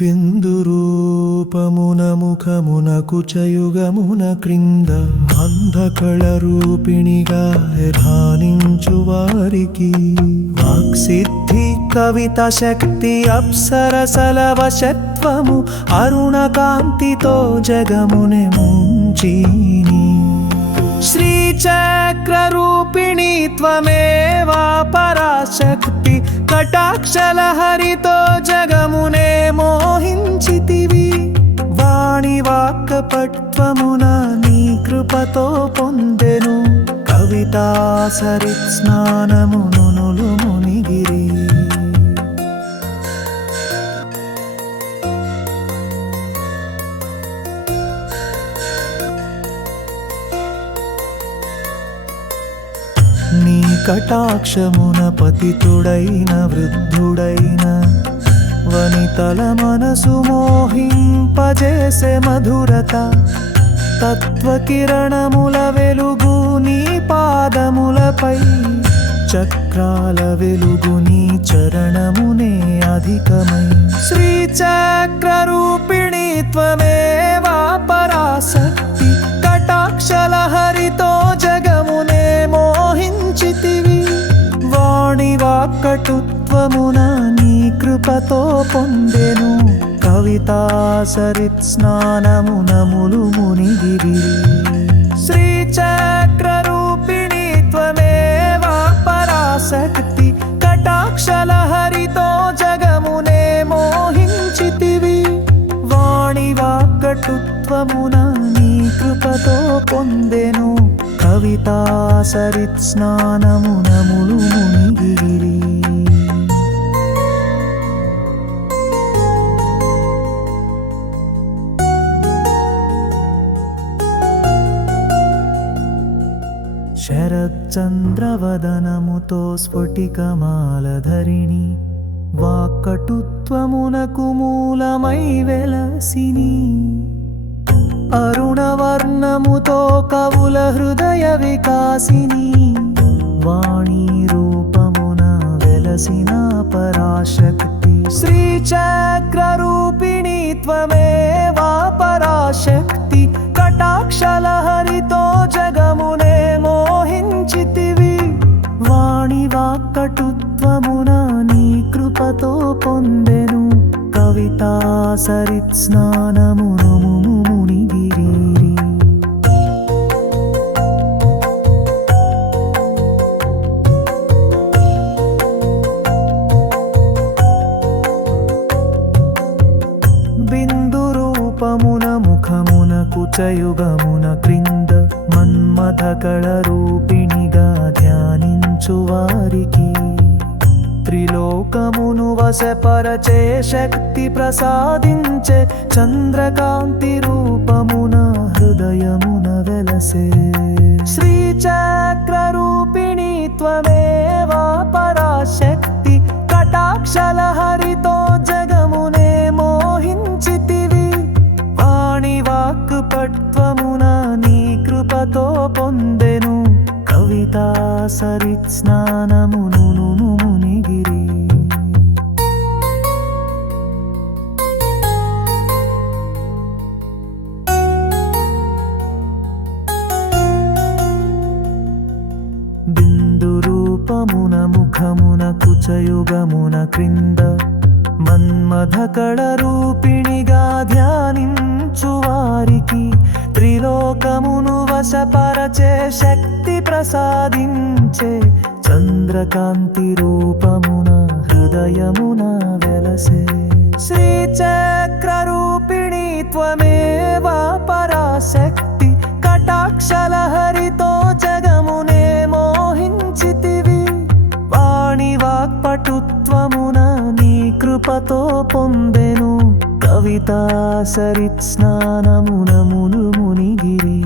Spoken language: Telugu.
బిందురూపమున ముఖమునకు చయుగమున క్రింద అంధకళ రూపిణిగా ధ్యానించు వారికి వాక్సిద్ధి కవిత శక్తి అప్సరసల వశత్వము అరుణకాంతితో జగమునే ముంచీని శ్రీచక్రరూపిణి త్వమేవా పరాశక్తి కటాక్షలహరితో జగమునే మోహించితివి వాణి వాక్కపట్వమున నీ కృపతో పొందెను కవితా సరిత్స్నానమును మునిగిరి నీ కటాక్షమున పతితుడైన వృద్ధుడైన వనితల మనసు మోహింపజేసే మధురత తత్వకిరణముల వెలుగు నీ పాదములపై చక్రాల వెలుగు నీ చరణమునే అధికమై శ్రీచక్రరూపిణి త్వమేవా పరాశక్తి కటాక్షలహరితో జగమునే మోహించితివి వాణి వాక్కటుత్వమున నీ కృపతో పొందెను కవితా సరిత్స్నానమున మునిగిరి శ్రీచక్రరూపిణి త్వమేవా పరాశక్తి కటాక్షలహరితో జగమునే మోహించితివి వాణి వాక్కటుత్వమున నీ కృపతో పొందెను కవితా సరిత్స్నానమున మునిగిరి శరచ్చంద్రవదనముతో స్ఫటికమాలధరిణి వాక్కటుత్వమునకు మూలమై వెలసిని అరుణవర్ణముతో కవుల హృదయ వికాసిని వాణి రూపమున వెలసిన పరాశక్తి శ్రీచక్రరూపిణి త్వమేవా పరాశక్తి కటాక్షలహరితో జగమునే మోహించితివి వాణి వాక్కటుత్వమున నీ కృపతో పొందెను కవితా సరిత్స్నానమును మునిగిరి బిందురూపమున ముఖమున కుచయుగమున క్రింద మన్మథకళ రూపిణిగా ధ్యానించు వారికి త్రిలోకమును వశపరచే శక్తి ప్రసాదించే చంద్రకాంతి రూపమున హృదయమున వెలసే శ్రీచక్రరూపిణి త్వమేవా పరాశక్తి కటాక్షలహరితో జగమునే మోహించితివి వాణి వాక్కుపట్వమున నీ కృపతో పొందెను కవితా సరిత్స్నానమును మునిగిరి బిందురూపమున ముఖమున కుచయుగమున క్రింద మన్మథకళ రూపిణిగా ధ్యానించు వారికి త్రిలోకమును వశపరచే శక్తి ప్రసాదించే చంద్రకాంతి రూపమున హృదయమున వెలసే శ్రీచక్రరూపిణి త్వమేవా పరాశక్తి కటాక్షలహరితో జగమునే మోహించితివి వాణి వాక్పటుత్వమున నీ కృపతో పొందెను కవితా సరిత్స్నానమున మునిగిరి